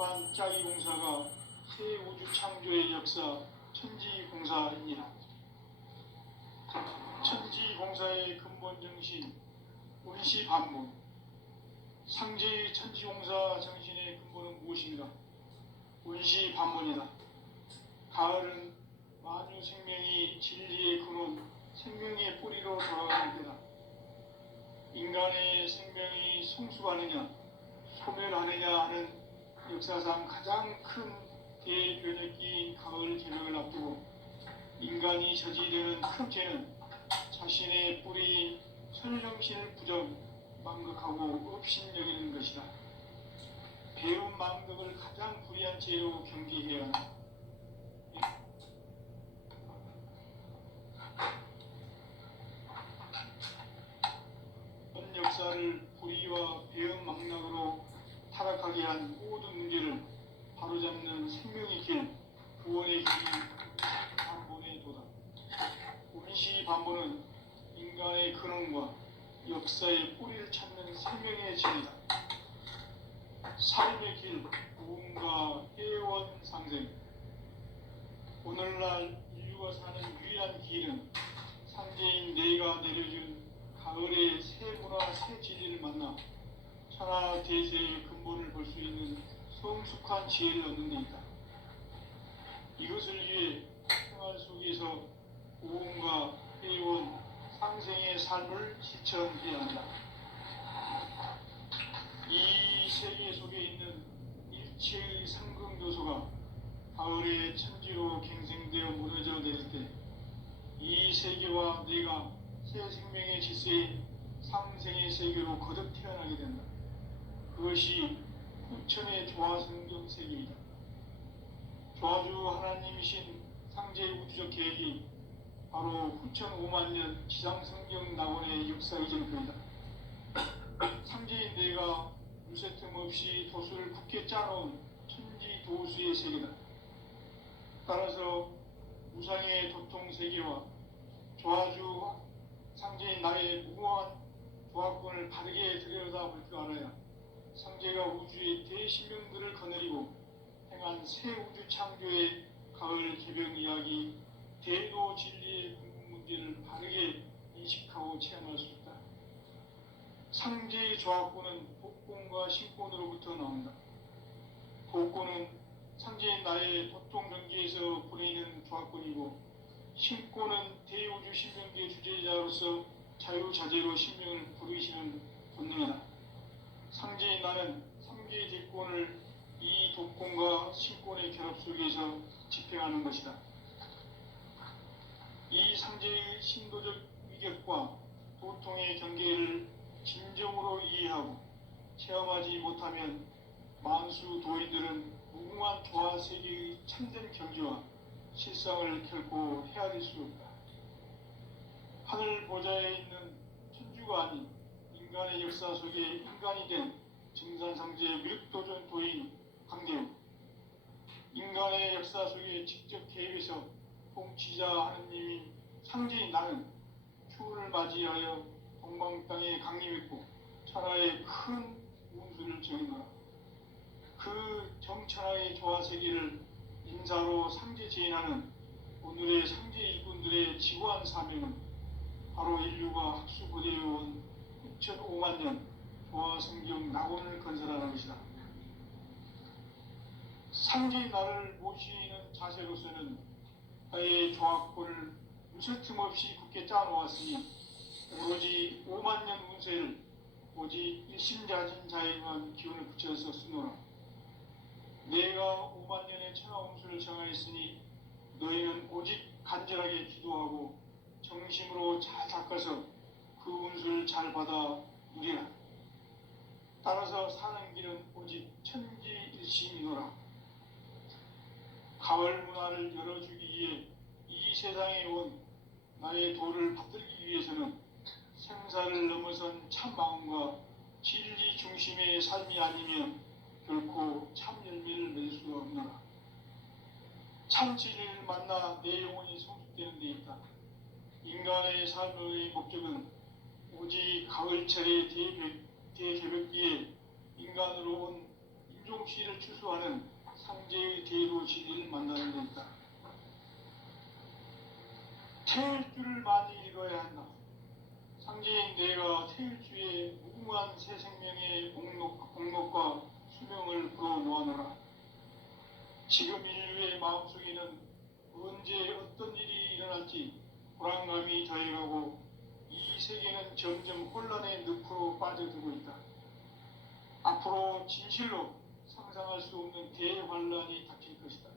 시작한 짜기공사가 새 우주 창조의 역사 천지공사입니다. 천지공사의 근본 정신 원시반문. 상제의 천지공사 정신의 근본은 무엇인가? 원시반문이다. 가을은 만유 생명이 진리의 근원, 생명의 뿌리로 돌아가는 때다. 인간의 생명이 성숙하느냐 소멸하느냐 하는 역사상 가장 큰 대변혁기인 가을 개명을 앞두고 인간이 저지르는 큰 죄는 자신의 뿌리인 선정신을 부정, 망극하고 업신여기는 것이다. 배운 망극을 가장 불의한 죄로 경계해야 한다. 현 역사를 불의와 배은 망락으로 타락하게 한 모든 문제를 바로잡는 생명의 길, 구원의 길이 원시반본의 도다. 원시반본은 인간의 근원과 역사의 뿌리를 찾는 생명의 진리다. 삶의 길, 무언가 해원상생. 오늘날 인류가 사는 유일한 길은 상제인 내가 내려준 가을의 새 문화, 새 진리를 만나 천하 대세의 근본을 볼 수 있는 성숙한 지혜를 얻는 데 있다. 이것을 위해 생활 속에서 무언가 해온 상생의 삶을 실천해야 한다. 이 세계 속에 있는 일체의 상극 요소가 가을의 천지로 갱생되어 무너져 내릴 때 이 세계와 내가 새 생명의 질서인 상생의 세계로 거듭 태어나게 된다. 그것이 후천의 조화성경 세계이다. 조화주 하나님이신 상제의 우주적 계획이 바로 후천 5만 년 지상성경 낙원의 역사 이전표이다. 상제인 내가 물새 틈 없이 도수를 굳게 짜놓은 천지 도수의 세계다. 따라서 무상의 도통 세계와 조화주 상제인 나의 무궁한 조화권을 바르게 들여다볼 줄 알아야 상제가 우주의 대신명들을 거느리고 행한 새 우주 창조의 가을 개병 이야기, 대도 진리의 궁극 문제를 바르게 인식하고 체험할 수 있다. 상제의 조화권은 복권과 신권으로부터 나온다. 복권은 상제인 나의 도통 경계에서 보내는 조화권이고, 신권은 대우주 신명계의 주제자로서 자유자재로 신명을 부르시는 본능이다. 상제인 나는 3개의 대권을 이 도권과 신권의 결합 속에서 집행하는 것이다. 이 상제의 신도적 위격과 도통의 경계를 진정으로 이해하고 체험하지 못하면 만수 도인들은 무궁한 조화 세계의 참된 경지와 실상을 결코 헤아릴 수 없다. 하늘 보좌에 있는 천주가 아닌 인간의 역사 속에 인간이 된 증산상제의 밀도전 도인 강대우, 인간의 역사 속에 직접 개입해서 통치자 하느님인 상제인 나는 추후를 맞이하여 동방 땅에 강림했고 천하의 큰 운수를 정해놓아 그 정천하의 조화세계를 인사로 상제 제인하는 오늘의 상제 일꾼들의 지구한 사명은 바로 인류가 학수고대해온 6,5만 년 조화성경 낙원을 건설하는 것이다. 상제의 나를 모시는 자세로서는 나의 조화권을 무쇠틈 없이 굳게 짜놓았으니 오로지 5만 년 운세를 오직 일심자진 자에만 기운을 붙여서 쓰노라. 내가 5만 년의 천하 운수를 정하였으니 너희는 오직 간절하게 기도하고 정심으로 잘 닦아서 그 운수를 잘 받아 누리라. 따라서 사는 길은 오직 천지일심이노라. 가을 문화를 열어주기 위해 이 세상에 온 나의 도를 받들기 위해서는 생사를 넘어선 참 마음과 진리 중심의 삶이 아니면 결코 참 열매를 맺을 수가 없노라. 참 진리를 만나 내 영혼이 성숙되는 데 있다. 인간의 삶의 목적은 오직 가을철의 대개벽기에 인간으로 온 윤종씨를 추수하는 상제의 대로 진리를 만나는 데 있다. 태일주를 많이 읽어야 한다. 상제인 내가 태일주의 무궁한 새 생명의 목록과 수명을 풀어놓아노라. 지금 인류의 마음속에는 언제 어떤 일이 일어날지 불안감이 더해가고 이 세계는 점점 혼란의 늪으로 빠져들고 있다. 앞으로 진실로 상상할 수 없는 대환란이 닥칠 것이다.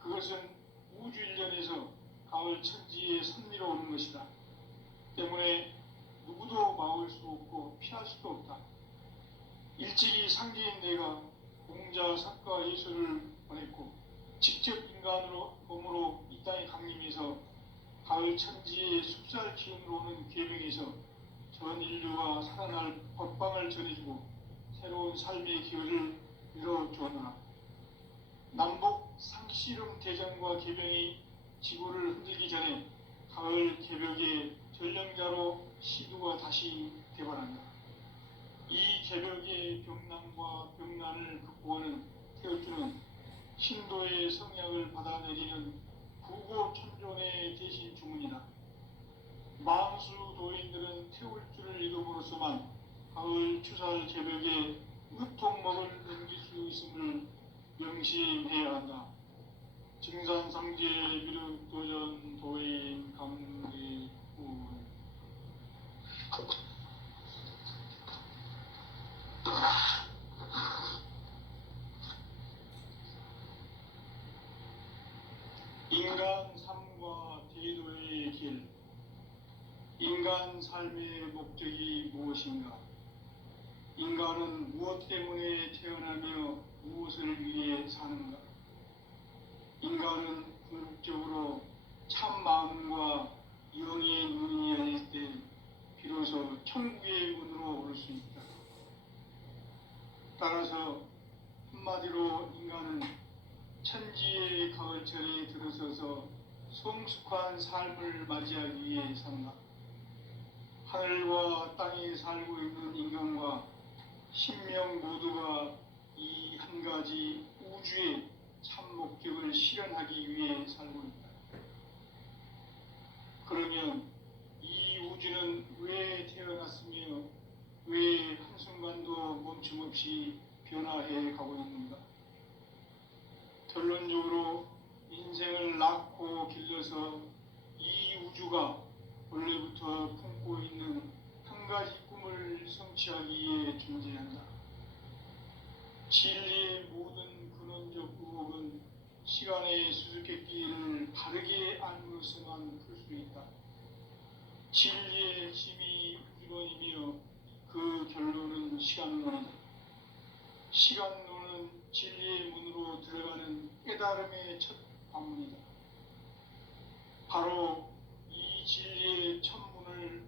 그것은 우주 일련에서 가을 천지의 선미로 오는 것이다. 때문에 누구도 막을 수 없고 피할 수도 없다. 일찍이 상제인 내가 공자, 석가, 예수를 보냈고 직접 인간으로 몸으로 이 땅에 강림해서 가을 천지의 숲살 기운으로 오는 계명에서 전 인류가 살아날 법방을 전해주고 새로운 삶의 기회를 열어주었노라. 남북 상씨름 대전과 계병이 지구를 흔들기 전에 가을 개벽의 전령자로 시두가 다시 개발한다. 이 개벽의 병난과 병난을 극복하는 태울주는 신도의 성약을 받아내리는 부고천존의 대신 주문이다. 만수 도인들은 태울주를 읽음으로써만 가을 추살 개벽에 으통먹을 넘길 수 있음을 명심해야 한다. 증산상제 미륵도전 도인 강대군. 인간 삶과 대도의 길. 인간 삶의 목적이 무엇인가? 인간은 무엇 때문에 태어나며 무엇을 위해 사는가? 인간은 궁극적으로 참 마음과 영의 눈이 열릴 때 비로소 천국의 문으로 올 수 있다. 따라서 한마디로 인간은 천지의 가을철에 들어서서 성숙한 삶을 맞이하기 위해 산다. 하늘과 땅에 살고 있는 인간과 신명 모두가 이 한 가지 우주의 참 목적을 실현하기 위해 살고 있다. 그러면 이 우주는 왜 태어났으며 왜 한순간도 멈춤없이 변화해 가고 있는가? 결론적으로 인생을 낳고 길러서 이 우주가 원래부터 품고 있는 한 가지 꿈을 성취하기 위해 존재한다. 진리의 모든 근원적 의혹은 시간의 수수께끼를 바르게 알므로서만 풀 수 있다. 진리의 힘이 우주론이며 그 결론은 시간론이다. 시간론은 진리의 문으로 들어가는 깨달음의 첫 관문이다. 바로 이 진리의 첫문을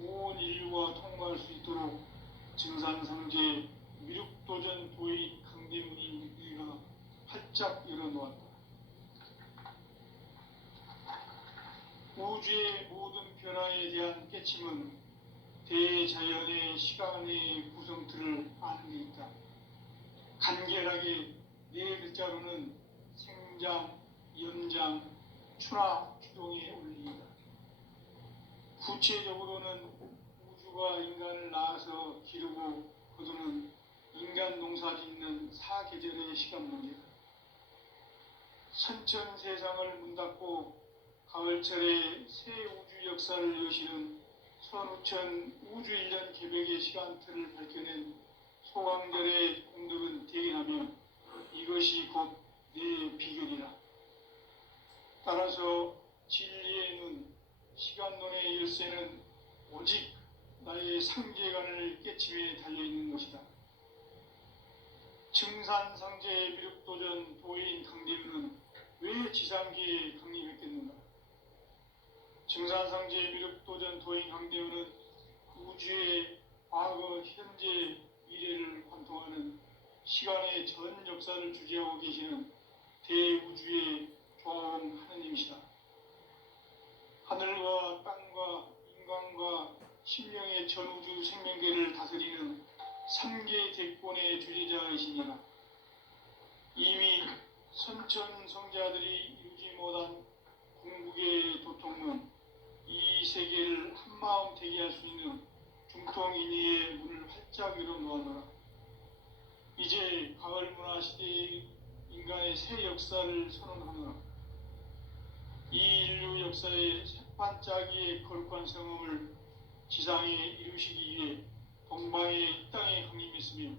온 인류가 통과할 수 있도록 증산상제 미륵도전 도의 강대문이 우리가 활짝 열어놓았다. 우주의 모든 변화에 대한 깨침은 대자연의 시간의 구성틀을 아는 데 있다. 간결하게 네 글자로는 생장, 연장, 추나 추동의 원리이다. 구체적으로는 우주가 인간을 낳아서 기르고 거두는 인간 농사 짓는 사계절의 시간 문제다. 선천 세상을 문 닫고 가을철에 새 우주 역사를 여시는 선우천 우주 1년 개벽의 시간틀을 밝혀낸 소강절의 공덕은 대견하며 이것이 곧 내 비결이라. 따라서 진리의 눈, 시간론의 열쇠는 오직 나의 상제관을 깨침에 달려있는 것이다. 증산상제 미륵도전 도인 강대문은 왜 지상기에 강림했겠는가? 증산상제 미륵도전 도인 강대문은 우주의 과거, 현재, 미래를 관통하는 시간의 전 역사를 주재하고 계시는 대우주의 조화원 하느님이시다. 하늘과 땅과 인간과 신령의 전우주 생명계를 다스리는 3개 대권의 주재자이시니라. 선천 성자들이 이루지 못한 궁극의 도통은 이 세계를 한마음 되게 할 수 있는 중통인의의 문을 활짝 열어놓아노라. 이제 가을 문화 시대의 인간의 새 역사를 선언하노라. 이 인류 역사의 새반짝이의 거룩한 성음을 지상에 이루시기 위해 동방의 이 땅에 강림했으며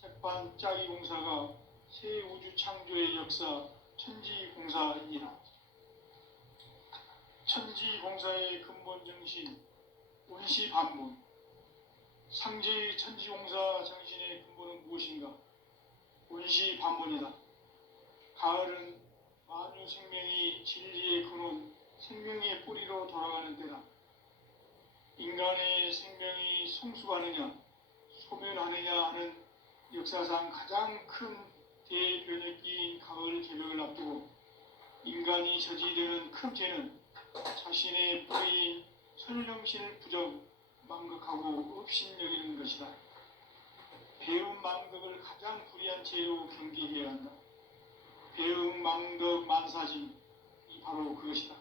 새반짝이 공사가 새 우주 창조의 역사 천지공사이니라. 천지공사의 근본 정신 운시반문. 상제의 천지공사 정신의 근본은 무엇인가? 운시반문이다. 가을은 만유 생명이 진리의 근원, 생명의 뿌리로 돌아가는 때다. 인간의 생명이 성숙하느냐, 소멸하느냐 하는 역사상 가장 큰 대변혁기인 가을 개벽을 앞두고 인간이 저지되는 큰 죄는 자신의 뿌리인 선령신을 부정, 망극하고 업신여기는 것이다. 배움 망덕을 가장 불의한 죄로 경계해야 한다. 배움 망덕 만사짐이 바로 그것이다.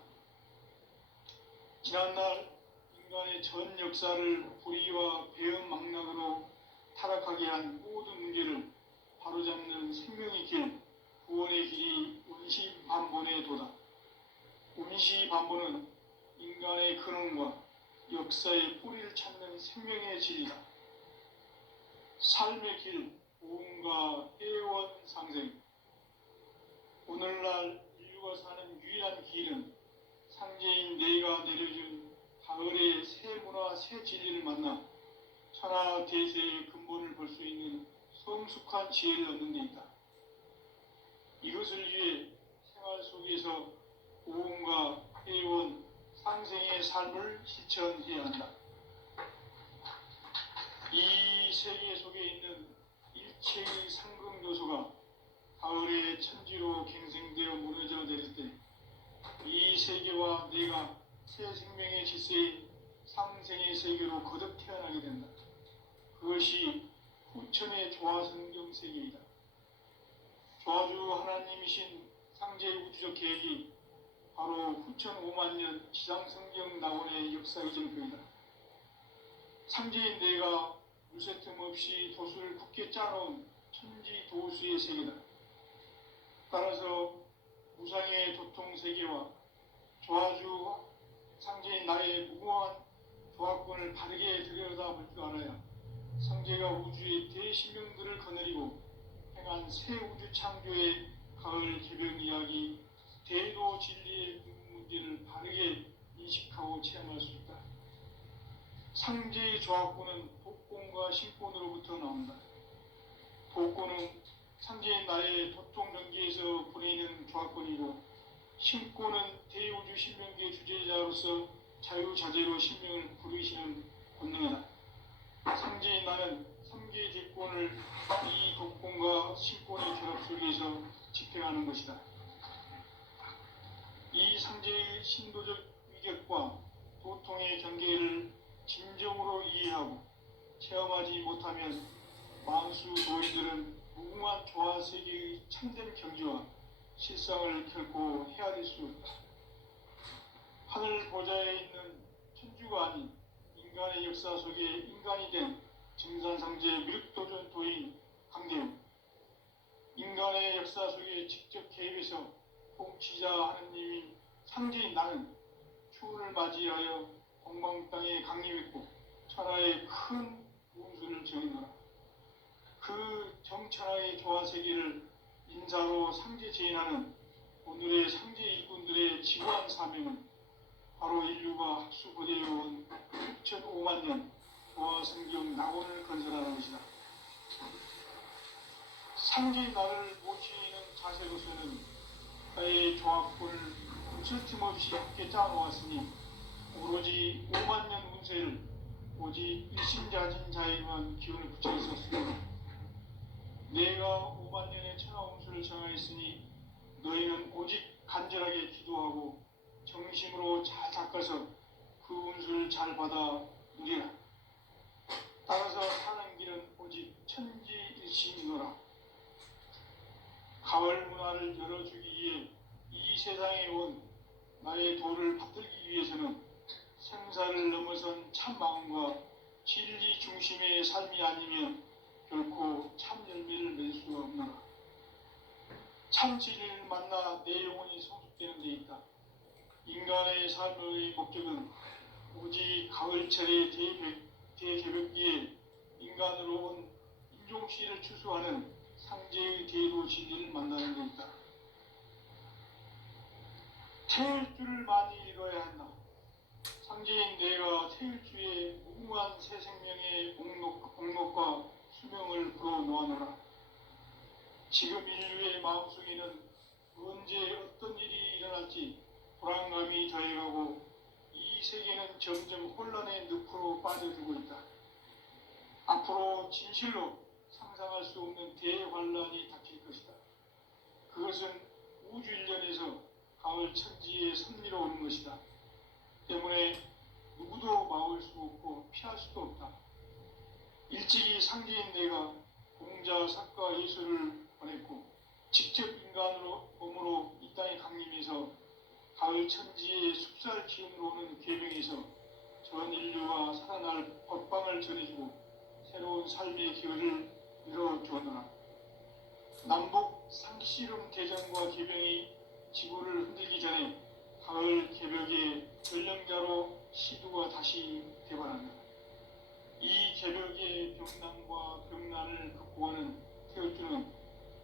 지난날 인간의 전 역사를 불의와 배움 망락으로 타락하게 한 모든 문제를 바로잡는 생명의 길, 구원의 길이 운시반본의 도다. 운시반본은 인간의 근원과 역사의 뿌리를 찾는 생명의 진리다. 삶의 길, 보험과 해원 상생. 오늘날 인류가 사는 유일한 길은 상제인 내가 내려준 가을의 새 문화, 새 진리를 만나 천하 대세의 근본을 볼 수 있는 성숙한 지혜를 얻는 데 있다. 이것을 위해 생활 속에서 보험과 해원, 상생의 삶을 실천해야 한다. 이 세계 속에 있는 일체의 상극 요소가 가을의 천지로 갱생되어 무너져 내릴 때 이 세계와 내가 새 생명의 질서인 상생의 세계로 거듭 태어나게 된다. 그것이 후천의 조화성경 세계이다. 조화주 하나님이신 상제의 우주적 계획이 바로 후천 5만 년 지상성경 낙원의 역사의 정표이다. 상제인 내가 물새 틈 없이 도수를 굳게 짜놓은 천지 도수의 세계다. 따라서 무상의 도통 세계와 조화주 상제인 나의 무궁한 조화권을 바르게 들여다볼 줄 알아야 상제가 우주의 대신명들을 거느리고 행한 새 우주 창조의 가을 개벽 이야기, 대도 진리의 문제를 바르게 인식하고 체험할 수 있다. 상제의 조화권은 복권과 신권으로부터 나온다. 복권은 상제인 나의 도통 전기에서 보내는 조화권이고, 신권은 대우주 신명기의 주제자로서 자유자재로 신명을 부르시는 권능이다. 상제인 나는 3개의 대권을 이 복권과 신권의 결합 속에서 집행하는 것이다. 이 상제의 신도적 위격과 도통의 경계를 진정으로 이해하고 체험하지 못하면 만수 도인들은 무궁한 조화 세계의 참된 경지와 실상을 결코 헤아릴 수 없다. 하늘 보좌에 있는 천주가 아닌 인간의 역사 속에 인간이 된 증산상제 미륵도전 도인 강대웅. 인간의 역사 속에 직접 개입해서 통치자 하느님인 상제인 나는 추운을 맞이하여 동방 땅에 강림했고 천하의 큰 운수를 정해노라. 그 정천하의 조화세계를 인사로 상제 제인하는 오늘의 상제 일꾼들의 지구한 사명은 바로 인류가 합수고대해온 6,5만 년 조화성경 낙원을 건설하는 것이다. 상제의 나를 모시는 자세로서는 나의 조합권을 멈출 틈 없이 함께 짜놓았으니 오로지 5만 년 운세를 오직 일심자진 자에게만 기운을 붙여 있었으니 내가 5만 년의 천하 운수를 정하였으니 너희는 오직 간절하게 기도하고 정심으로 잘 닦아서 그 운수를 잘 받아 누리라. 따라서 사는 길은 오직 천지일심이노라. 가을 문화를 열어주기 위해 이 세상에 온 나의 도를 받들기 위해서는 생사를 넘어선 참 마음과 진리 중심의 삶이 아니면 결코 참 열매를 맺을 수가 없노라. 참 진리를 만나 내 영혼이 성숙되는 데 있다. 인간의 삶의 목적은 오직 가을철의 대개벽기에 인간으로 온 인종씨를 추수하는 상제의 대로 진리를 만나는 데 있다. 태일 줄을 많이 읽어야 한다. 상제인 내가 태일주의 무궁한 새 생명의 공록과 수명을 불어놓아노라. 지금 인류의 마음속에는 언제 어떤 일이 일어날지 불안감이 더해가고 이 세계는 점점 혼란의 늪으로 빠져들고 있다. 앞으로 진실로 상상할 수 없는 대환란이 닥칠 것이다. 그것은 우주 일련에서 가을 천지의 섭리로 오는 것이다. 때문에 누구도 막을 수 없고 피할 수도 없다. 일찍이 상제인 내가 공자, 사과, 예수를 보냈고 직접 인간으로 몸으로 이 땅에 강림해서 가을 천지의 숲살 기운으로 오는 계명에서 전 인류가 살아날 법방을 전해주고 새로운 삶의 기회를 열어주었노라. 남북 상씨름 대전과 계병이 지구를 흔들기 전에 가을 개벽의 전령자로 시두가 다시 되관한다. 이 개벽의 병난과 병난을 극복하는 태울주는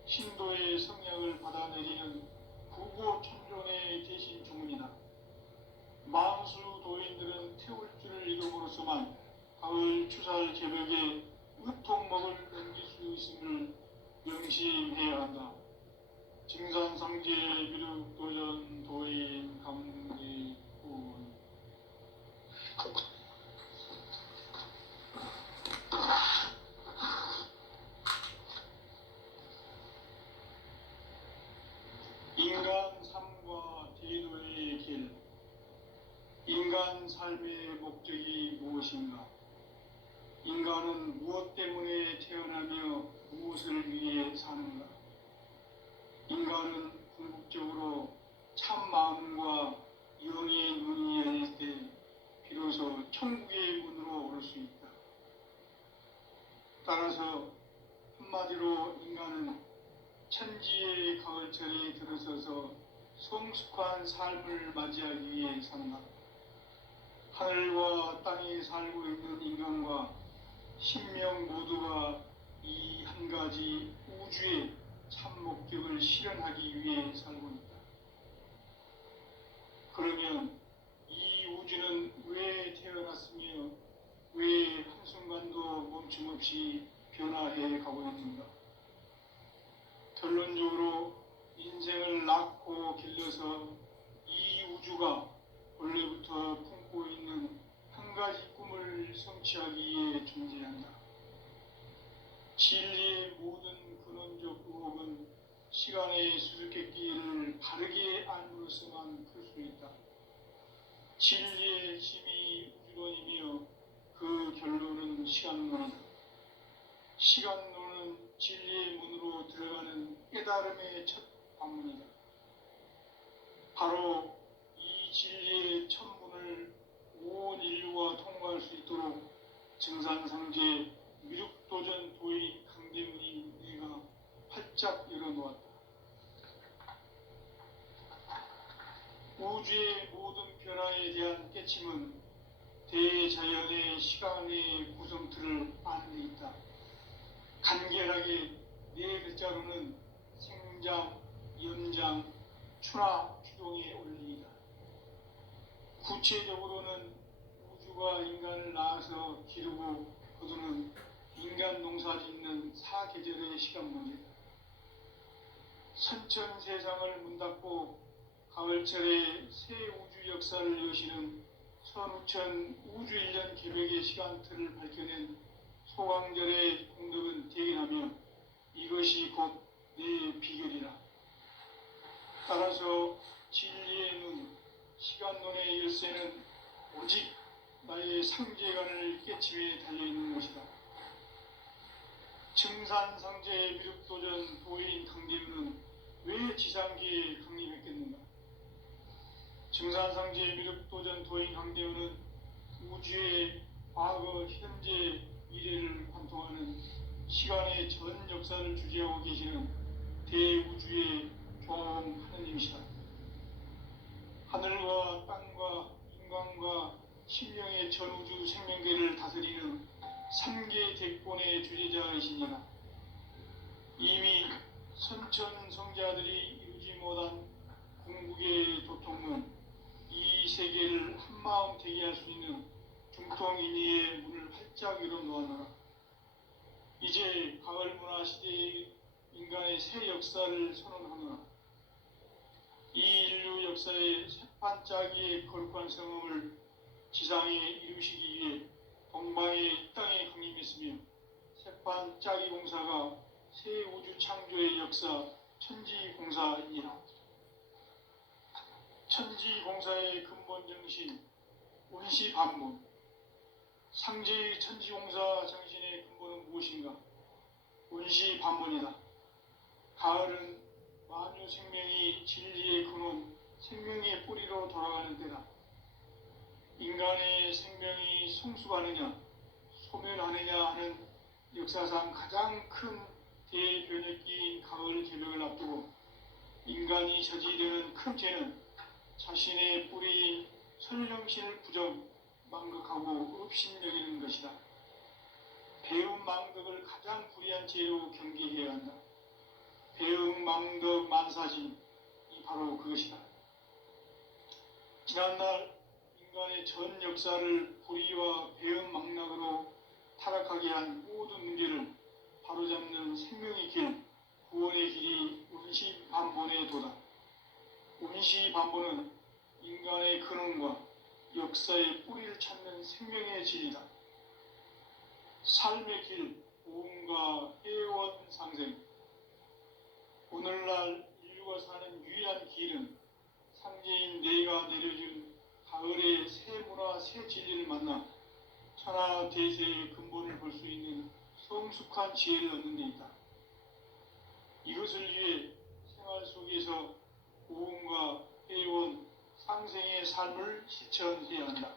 신도의 성령을 받아내리는 부고천종의 대신 주문이다. 만수 도인들은 태울주를 이름으로서만 가을 추살 개벽의 으통먹을 넘길 수 있음을 명심해야 한다. 증산상제 미륵도전 도인 감리군. 인간 삶과 제도의 길. 인간 삶의 목적이 무엇인가? 인간은 무엇 때문에 태어나며 무엇을 위해 사는가? 인간은 궁극적으로 참 마음과 영의 눈이 열릴 때 비로소 천국의 문으로 오를 수 있다. 따라서 한마디로 인간은 천지의 가을철에 들어서서 성숙한 삶을 맞이하기 위해 산다. 하늘과 땅에 살고 있는 인간과 신명 모두가 이 한 가지 우주의 참 목적을 실현하기 위해 살고 있다. 그러면 이 우주는 왜 태어났으며 왜 한순간도 멈춤없이 변화해 가고 있는가? 결론적으로 인생을 낳고 길러서 이 우주가 원래부터 품고 있는 한 가지 꿈을 성취하기 위해 존재한다. 진리의 모든 근원적 의혹은 시간의 수수께끼를 바르게 알므로서만 풀 수 있다. 진리의 힘이 우주론이며 그 결론은 시간론이다. 시간론은 진리의 문으로 들어가는 깨달음의 첫 관문이다. 바로 이 진리의 첫 문을 온 인류가 통과할 수 있도록 증산상제 미륵도전 도인 강대문이 내가 활짝 열어놓았다. 우주의 모든 변화에 대한 깨침은 대자연의 시간의 구성틀을 아는 데 있다. 간결하게 네 글자로는 생장, 연장, 추나 추동의 원리이다. 구체적으로는 우주가 인간을 낳아서 기르고 거두는 인간 농사 짓는 사계절의 시간 문제다. 선천 세상을 문 닫고 가을철에 새 우주 역사를 여시는 선우천 우주 1년 개벽의 시간틀을 밝혀낸 소강절의 공덕은 대견하며 이것이 곧 내 비결이라. 따라서 진리의 눈, 시간론의 열쇠는 오직 나의 상제관을 깨침에 달려있는 것이다. 증산상제 미륵도전 도인 강대문은 지상기에 강림했겠는가? 증산상제 미륵도전 도인 강대우는 우주의 과거, 현재, 미래를 관통하는 시간의 전 역사를 주재하고 계시는 대우주의 종 하느님이시다. 하늘과 땅과 인간과 신령의 전우주 생명계를 다스리는 3개 대권의 주재자이시니라. 이미 선천성자들이 이루지 못한 궁극의 도통은 이 세계를 한마음 되게 할 수 있는 중통인의의 문을 활짝 열어놓았노라. 이제 가을 문화 시대의 인간의 새 역사를 선언하노라. 이 인류 역사의 새판짜기의 거룩한 성음을 지상에 이루시기 위해 동방의 땅에 강림했으며 새판짜기 공사가 새 우주 창조의 역사 천지공사이니라. 천지공사의 근본 정신 운시반문. 상제의 천지공사 정신의 근본은 무엇인가? 운시반문이다. 가을은 만유 생명이 진리의 근원, 생명의 뿌리로 돌아가는 때다. 인간의 생명이 성숙하느냐, 소멸하느냐 하는 역사상 가장 큰 대변혁기인 가을 개벽을 앞두고 인간이 저지르는 큰 죄는 자신의 뿌리인 선령신을 부정, 망극하고 업신여기는 것이다. 배움 망덕을 가장 불의한 죄로 경계해야 한다. 배움 망덕 만사심이 바로 그것이다. 지난날 인간의 전 역사를 불의와 배움 망락으로 타락하게 한 모든 문제를 바로잡는 생명의 길, 구원의 길이 운시반본의 도다. 운시반본은 인간의 근원과 역사의 뿌리를 찾는 생명의 진리다. 삶의 길, 보험과 해원 상생. 오늘날 인류가 사는 유일한 길은 상제인 내가 내려준 가을의 새 문화, 새 진리를 만나 천하 대세의 근본을 볼 수 있는 성숙한 지혜를 얻는 데 있다. 이것을 위해 생활 속에서 보험과 해원, 상생의 삶을 실천해야 한다.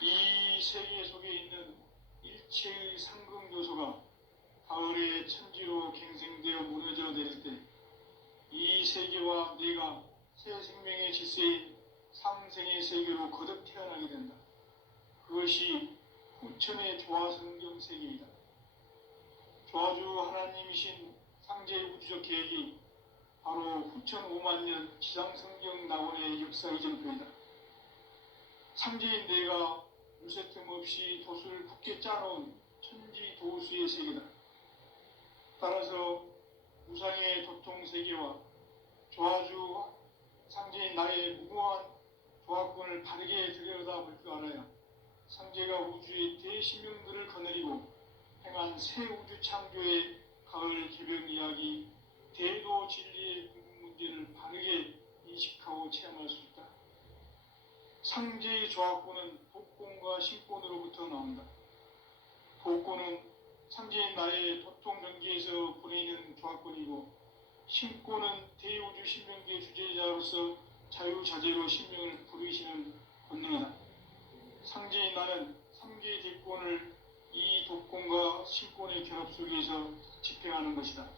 이 세계 속에 있는 일체의 상극 요소가 가을의 천지로 갱생되어 무너져 내릴 때 이 세계와 내가 새 생명의 질서인 상생의 세계로 거듭 태어나게 된다. 그것이 후천의 조화성경 세계이다. 조화주 하나님이신 상제의 우주적 계획이 바로 후천 5만 년 지상성경 낙원의 역사 이전표이다. 상제인 내가 물새틈 없이 도수를 굳게 짜놓은 천지 도수의 세계다. 따라서 우상의 도통 세계와 조화주 상제인 나의 무고한 조화권을 바르게 들여다볼 줄 알아야 상제가 우주의 대신명들을 거느리고 행한 새 우주 창조의 가을 개벽 이야기, 대도 진리의 궁극 문제를 바르게 인식하고 체험할 수 있다. 상제의 조화권은 독권과 신권으로부터 나온다. 독권은 상제인 나의 도통 경계에서 보내는 조화권이고, 신권은 대우주 신명계 주제자로서 자유자재로 신명을 부르시는 권능이다. 상제인 나는 3개의 대권을 이 독권과 신권의 결합 속에서 집행하는 것이다.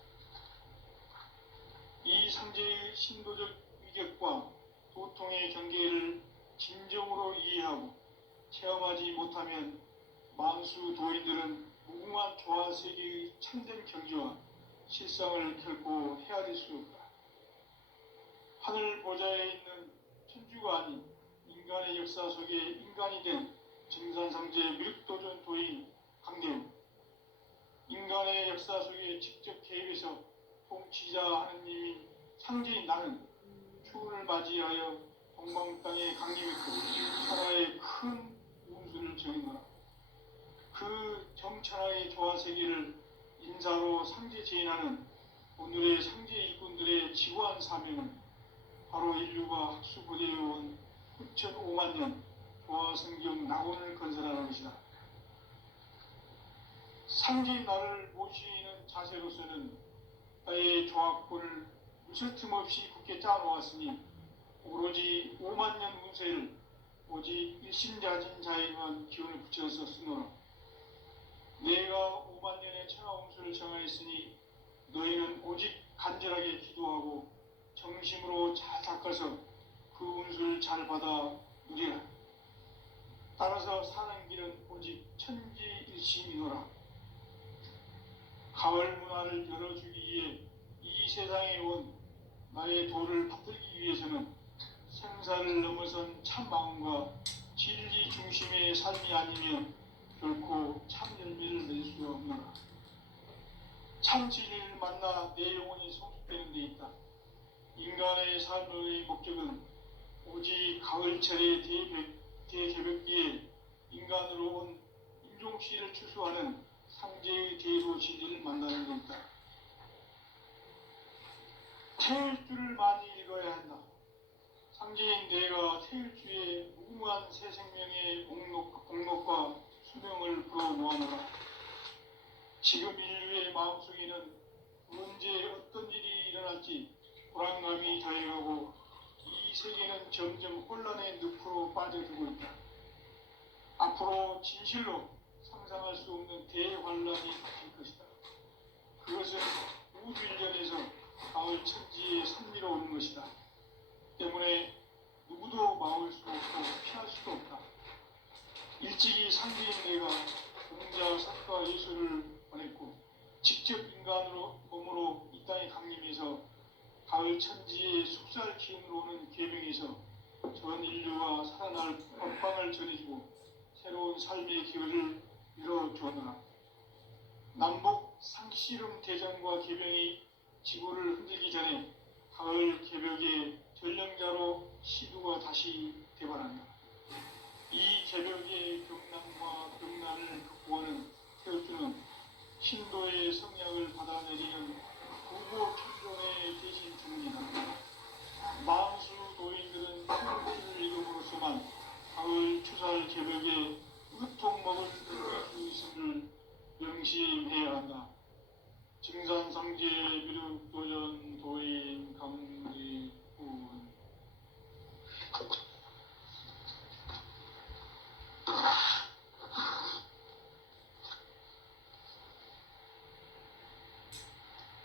이 상제의 신도적 위격과 도통의 경계를 진정으로 이해하고 체험하지 못하면 만수 도인들은 무궁한 조화 세계의 참된 경지와 실상을 결코 헤아릴 수 없다. 하늘 보좌에 있는 천주가 아닌 인간의 역사 속에 인간이 된 증산상제 미륵도전 도인 강대우. 인간의 역사 속에 직접 개입해서 통치자 하느님인 상제인 나는 추운을 맞이하여 동방 땅에 강림했고 천하의 큰 운수를 정했노라. 그 정천하의 조화 세계를 인사로 상제 제인하는 오늘의 상제 일꾼들의 지구한 사명은 바로 인류가 학수고대해온 9,5만 년 조화성경 낙원을 건설하는 것이다. 상제인 나를 모시는 자세로서는 나의 조합권을 무셔틈없이 굳게 짜놓았으니 오로지 5만 년 운세를 오직 일심자진 자에만 기운을 붙여서 쓰노라. 내가 5만 년의 천하운수를 정하였으니 너희는 오직 간절하게 기도하고 정심으로 잘 닦아서 그 운수를 잘 받아 누리라. 따라서 사는 길은 오직 천지일심이노라. 가을 문화를 열어주기 위해 이 세상에 온 나의 도를 받들기 위해서는 생사를 넘어선 참 마음과 진리 중심의 삶이 아니면 결코 참 열매를 낼 수가 없노라. 참 진리를 만나 내 영혼이 성숙되는 데 있다. 인간의 삶의 목적은 오직 가을철의 대개벽기에 인간으로 온 인종씨를 추수하는 상제의 대소 진리를 만나는 데 있다. 태일주를 많이 읽어야 한다. 상제인 내가 태일주의 무궁한 새 생명의 공력과 수명을 불어모아노라. 지금 인류의 마음속에는 언제 어떤 일이 일어날지 불안감이 더해가고 이 세계는 점점 혼란의 늪으로 빠져들고 있다. 앞으로 진실로 상상할 수 없는 대환란이 닥칠 것이다. 그것은 우주 일전에서 가을 천지에 선미로 오는 것이다. 때문에 누구도 막을 수 없고 피할 수도 없다. 일찍이 상제인 내가 공자, 석가, 예수를 보냈고 직접 인간으로 몸으로 이 땅에 강림해서 가을 천지의 숙살 기운으로 오는 계명에서 전 인류가 살아날 법방을 전해주고 새로운 삶의 기회를 이뤄주었노라. 남북 상씨름 대전과 계병이 지구를 흔들기 전에 가을 개벽의 전령자로 시두가 다시 대발한다. 이 개벽의 경난과 병난을 극복하는 태극주는 신도의 성약을 받아내리는 구보 천종의 대신 주문이다. 만수 도인들은 태극주를 읽음으로써만 가을 추살 개벽의 으통먹을 느낄 수 있음을 명심해야 한다. 증산상제 미륵 도전 도인 감리군.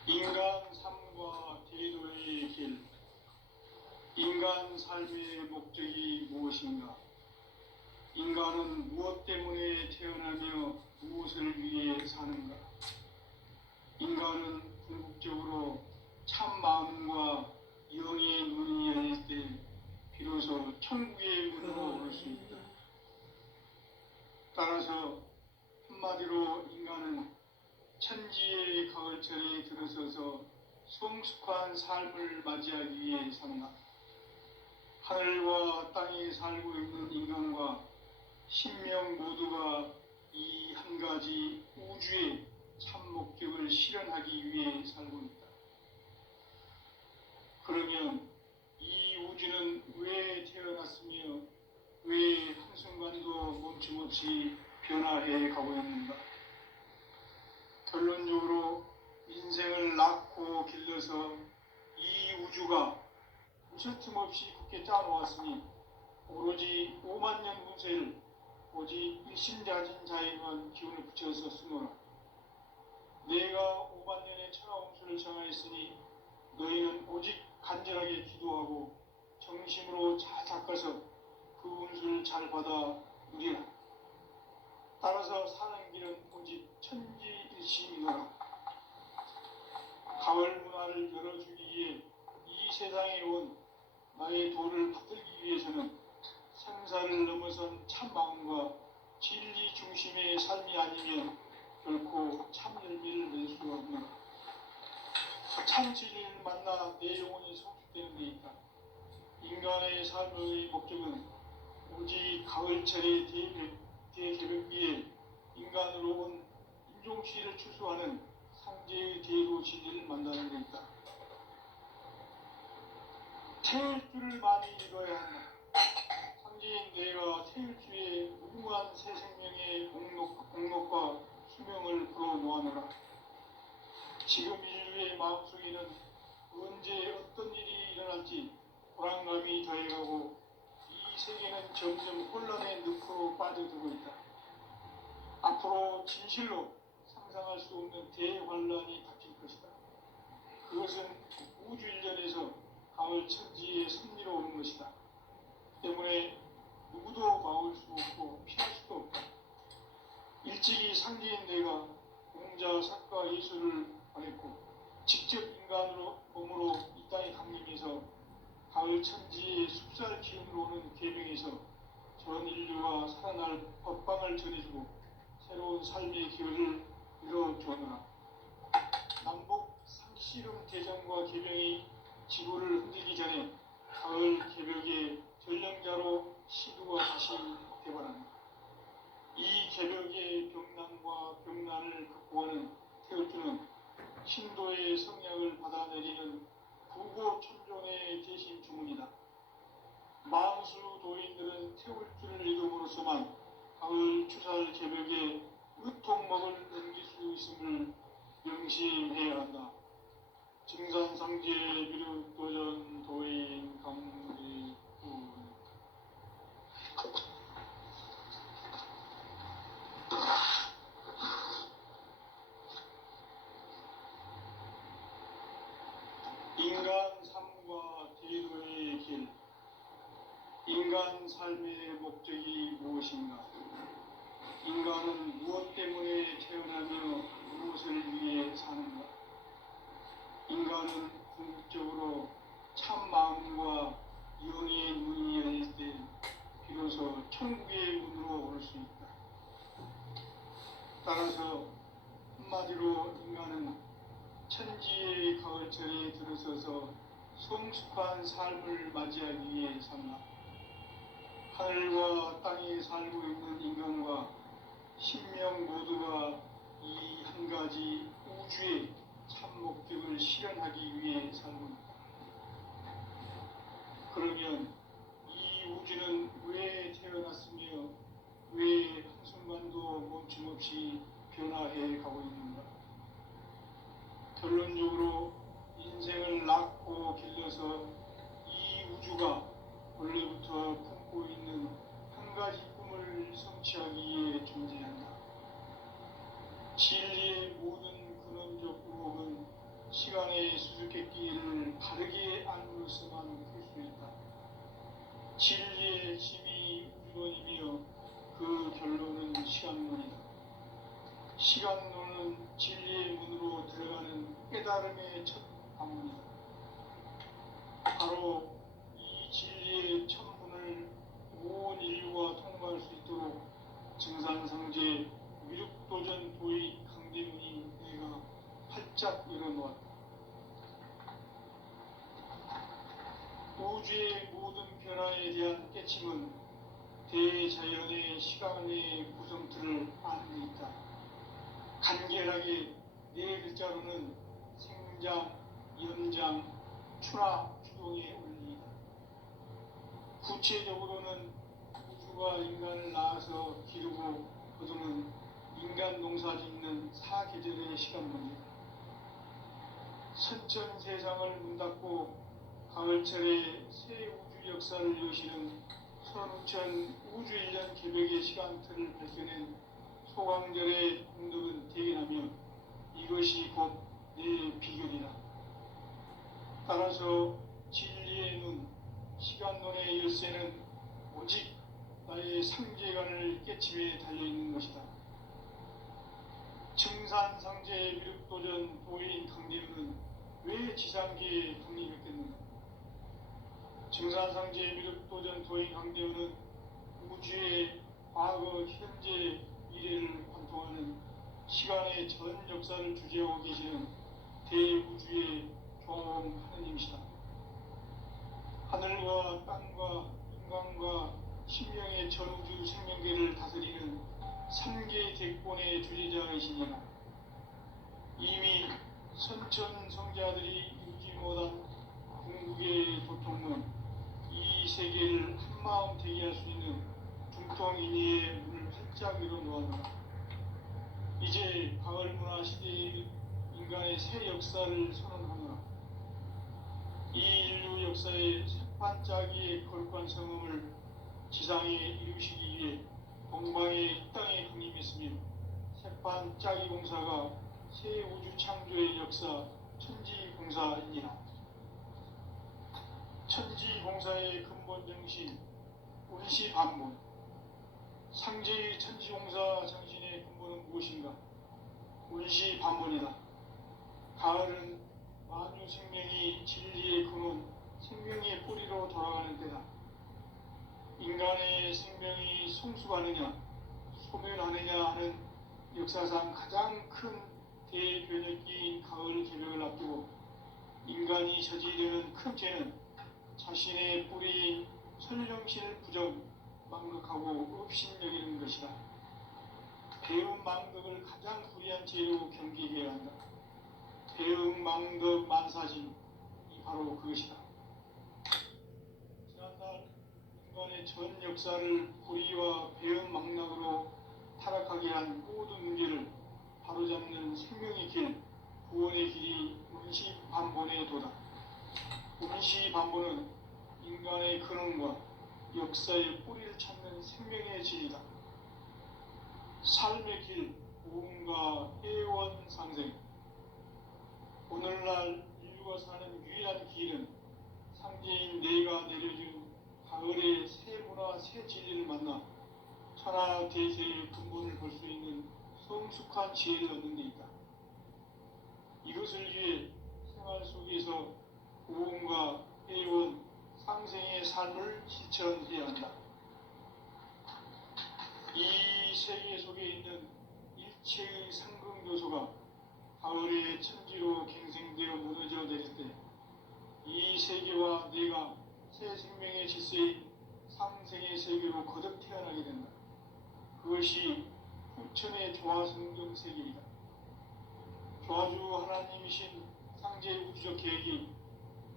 인간 삶과 대도의 길. 인간 삶의 목적이 무엇인가? 인간은 무엇 때문에 태어나며 무엇을 위해 사는가? 인간은 궁극적으로 참 마음과 영의 눈이 열릴 때 비로소 천국의 문으로 올 수 있다. 따라서 한마디로 인간은 천지의 가을철에 들어서서 성숙한 삶을 맞이하기 위해 산다. 하늘과 땅에 살고 있는 인간과 신명 모두가 이 한 가지 우주의 참 목적을 실현하기 위해 살고 있다. 그러면 이 우주는 왜 태어났으며 왜 한순간도 멈춤없이 변화해 가고 있는가? 결론적으로 인생을 낳고 길러서 이 우주가 무셔틈없이 굳게 짜놓았으니 오로지 5만 년 운세를 오직 일심자진 자에만 기운을 붙여서 쓰노라. 내가 5만 년의 천하운수를 정하였으니 너희는 오직 간절하게 기도하고 정심으로 잘 닦아서 그 운수를 잘 받아 누리라. 따라서 사는 길은 오직 천지일심이노라. 가을 문화를 열어주기 위해 이 세상에 온 나의 도를 받들기 위해서는 생사를 넘어선 참 마음과 진리 중심의 삶이 아니면 결코 참 열매를 낼 수가 없노라. 참 진리를 만나 내 영혼이 성숙되는 데 있다. 인간의 삶의 목적은 오직 가을철의 대개벽기에 인간으로 온 인종씨를 추수하는 상제의 대도 진리를 만나는 데 있다. 태일주를 많이 읽어야 한다. 상제인 내가 태일주의 무궁한 새 생명의 공력과 수명을 불어모아노라. 지금 인류 인류의 마음속에는 언제 어떤 일이 일어날지 불안감이 더해가고 이 세계는 점점 혼란의 늪으로 빠져들고 있다. 앞으로 진실로 상상할 수 없는 대환란이 닥칠 것이다. 그것은 우주 일련에서 가을 천지의 섭리로 오는 것이다. 때문에 누구도 막을 수 없고 피할 수도 없다. 일찍이 상계인 내가 공자, 사과, 예술을 보냈고 직접 인간으로 몸으로 이 땅에 강림해서 가을 천지의 숲살 기운으로 오는 계명에서 전 인류와 살아날 법방을 전해주고 새로운 삶의 기회를 이뤄주었노라. 남북 상씨름 대전과 계명이 지구를 흔들기 전에 가을 개벽의 전령자로 시두가 다시 대발한다. 이 개벽의 병난과 병난을 극복하는 태울주는 신도의 성약을 받아내리는 부고 천종의 대신 주문이다. 망수 도인들은 태울주를 이름으로서만 가을 추살 개벽에 의통목을 넘길 수 있음을 명심해야 한다. 증산상제 미륵도전 도인 강리군. 인간 삶과 대도의 길. 인간 삶의 목적이 무엇인가? 인간은 무엇 때문에 태어나며 무엇을 위해 사는가? 인간은 궁극적으로 참 마음과 영의 문이 열릴 때 비로소 천국의 문으로 오를 수 있다. 따라서 한마디로 인간은 천지의 가을철에 들어서서 성숙한 삶을 맞이하기 위해 산다. 하늘과 땅에 살고 있는 인간과 신명 모두가 이 한 가지 우주의 참 목적을 실현하기 위해 살고 있다. 그러면 이 우주는 왜 태어났으며 왜 한순간도 멈춤없이 변화해 가고 있는가? 결론적으로 인생을 낳고 길러서 이 우주가 원래부터 품고 있는 한 가지 꿈을 성취하기 위해 존재한다. 진리의 모든 근원적 의혹은 시간의 수수께끼를 바르게 알므로서만 풀 수 있다. 진리의 핵심이 우주론이며 그 결론은 시간론이다. 시간론은 진리의 문으로 들어가는 깨달음의 첫 방문이다. 바로 이 진리의 첫 문을 온 인류가 통과할 수 있도록 증산상제 미륵도전 도의 강대문이 내가 활짝 열어놓았다. 우주의 모든 변화에 대한 깨침은 대자연의 시간의 구성틀을 아는 데 있다. 간결하게 네 글자로는 생장, 연장, 추나 추동의 원리이다. 구체적으로는 우주가 인간을 낳아서 기르고 거두는 인간 농사 짓는 사계절의 시간론이다. 선천 세상을 문닫고 가을철에 새 우주 역사를 여시는 선우천 우주 일년 개벽의 시간틀을 밝혀낸 소강절의 공덕은 대견하며 이것이 곧 내 비결이다. 따라서 진리의 눈, 시간론의 열쇠는 오직 나의 상제관을 깨침에 달려있는 것이다. 증산상제 미륵도전 도인 강대우는 왜 지상계에 독립했겠는가? 증산상제 미륵도전 도인 강대우는 우주의 과거, 현재, 미래를 관통하는 시간의 전 역사를 주재하고 계시는 대우주의 교황 하느님이시다. 하늘과 땅과 인간과 신명의 전우주 생명계를 다스리는 3개 대권의 주제자이시니라. 이미 선천 성자들이 이루지 못한 궁극의 도통은 이 세계를 한마음 되게 할 수 있는 중통인의의 문을 활짝 열어놓았노라. 이제 가을 문화 시대의 인간의 새 역사를 선언하노라. 이 인류 역사의 새반짝이의 거룩한 성음을 지상에 이루시기 위해 동방에 이 땅에 강림했으며 새반짝이 공사가 새 우주 창조의 역사 천지공사이니라. 천지공사의 근본 정신 운시반문. 상제의 천지공사 정신의 근본은 무엇인가? 운시반문이다. 가을은 만유 생명이 진리의 근원, 생명의 뿌리로 돌아가는 때다. 인간의 생명이 성숙하느냐, 소멸하느냐 하는 역사상 가장 큰 대변혁기인 가을 개벽을 앞두고 인간이 저지르는 큰 죄는 자신의 뿌리인 설령신을 부정, 망극하고 업신여기는 것이다. 배움 망극을 가장 불의한 죄로 경계해야 한다. 배움 망극 만사진이 바로 그것이다. 지난날 인간의 전 역사를 불의와 배움 망락으로 타락하게 한 모든 문제를 바로잡는 생명의 길, 구원의 길이 운시반본의 도다. 운시반본은 인간의 근원과 역사의 뿌리를 찾는 생명의 질이다. 삶의 길, 고음과 해원 상생. 오늘날 인류가 사는 유일한 길은 상제인 내가 내려준 가을의 새 문화, 새 진리를 만나 천하 대세의 근본을 볼 수 있는 성숙한 지혜를 얻는 데 있다. 이것을 위해 생활 속에서 고음과 해원, 상생의 삶을 실천해야 한다. 이 세계 속에 있는 일체의 상극 요소가 가을의 천지로 갱생되어 무너져 내릴 때 이 세계와 내가 새 생명의 질서인 상생의 세계로 거듭 태어나게 된다. 그것이 후천의 조화성경 세계이다. 조화주 하나님이신 상제의 우주적 계획이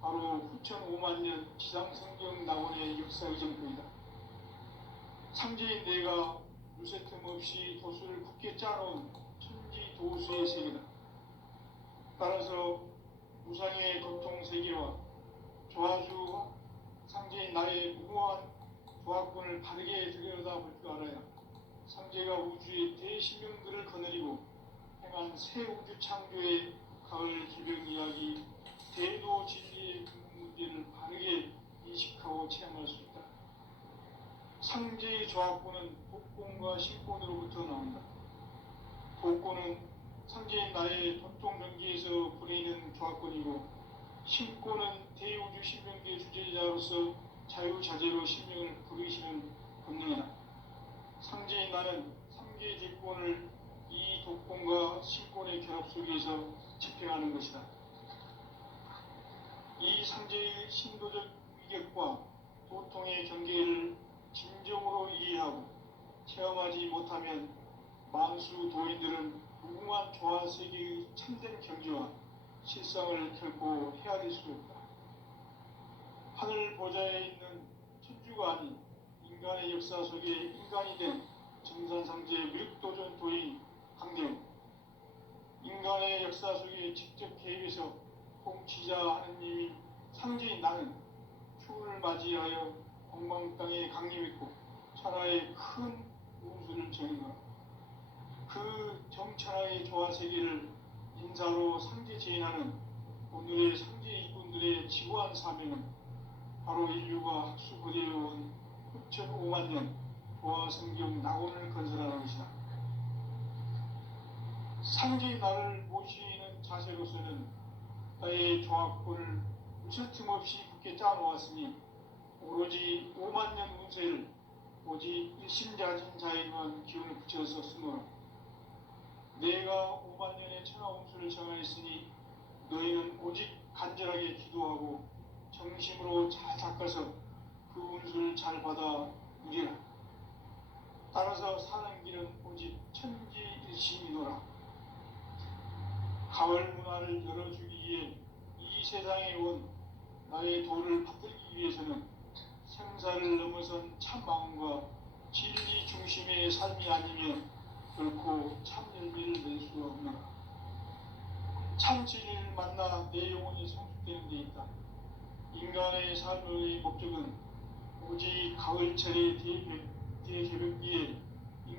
바로 후천 5만 년 지상성경 낙원의 역사의 정표이다. 상제인 내가 유세 틈 없이 도수를 굳게 짜놓은 천지 도수의 세계다. 따라서 무상의 도통 세계와 조화주 상제인 나의 무모한 조화권을 바르게 들여다볼 줄 알아야 상제가 우주의 대신명들을 거느리고 행한 새 우주 창조의 가을 기병 이야기, 대도 진리의 근본 문제를 바르게 인식하고 체험할 수 있다. 상제의 조화권은 복권과 신권으로부터 나온다. 복권은 상제인 나의 도통 명기에서 보내는 조화권이고, 신권은 대우주 신명기의 주제자로서 자유자재로 신명을 부르시는 권능이다. 상제인 나는 3개 대권을 이 독권과 신권의 결합 속에서 집행하는 것이다. 이 상제의 신도적 위격과 도통의 경계를 진정으로 이해하고 체험하지 못하면 만수 도인들은 무궁한 조화세계의 참된 경지와 실상을 결코 헤아릴 수 없다. 하늘 보좌에 있는 천주가 아닌 인간의 역사 속에 인간이 된 정산상제 무력도전 도인 강대웅, 인간의 역사 속에 직접 개입해서 통치자 하느님이 상제인 나는 추운을 맞이하여 동방 땅에 강림했고 천하의 큰 운수를 정인하라. 그 정천하의 조화세계를 인사로 상제 제인하는 오늘의 상제 이꾼들의 지구한 사명은 바로 인류가 학수고대해온 후천 5만 년 조화성경 낙원을 건설하는 것이다. 상제의 나를 모시는 자세로서는 나의 조화권을 무설틈 없이 굳게 짜놓았으니 오로지 5만 년 운세를 오직 일심자진 자에만 기운을 붙여서 쓰노라. 내가 5만 년의 천하 운수를 정하였으니 너희는 오직 간절하게 기도하고 정심으로 잘 닦아서 그 운수를 잘 받아 누리라. 따라서 사는 길은 오직 천지일심이노라. 가을 문화를 열어주기 위해 이 세상에 온 나의 도를 받들기 위해서는 생사를 넘어선 참 마음과 진리 중심의 삶이 아니면 결코 참 열매를 낼 수 없노라. 참 진리를 만나 내 영혼이 성숙되는 데 있다. 인간의 삶의 목적은 오직 가을철의 대개벽 위에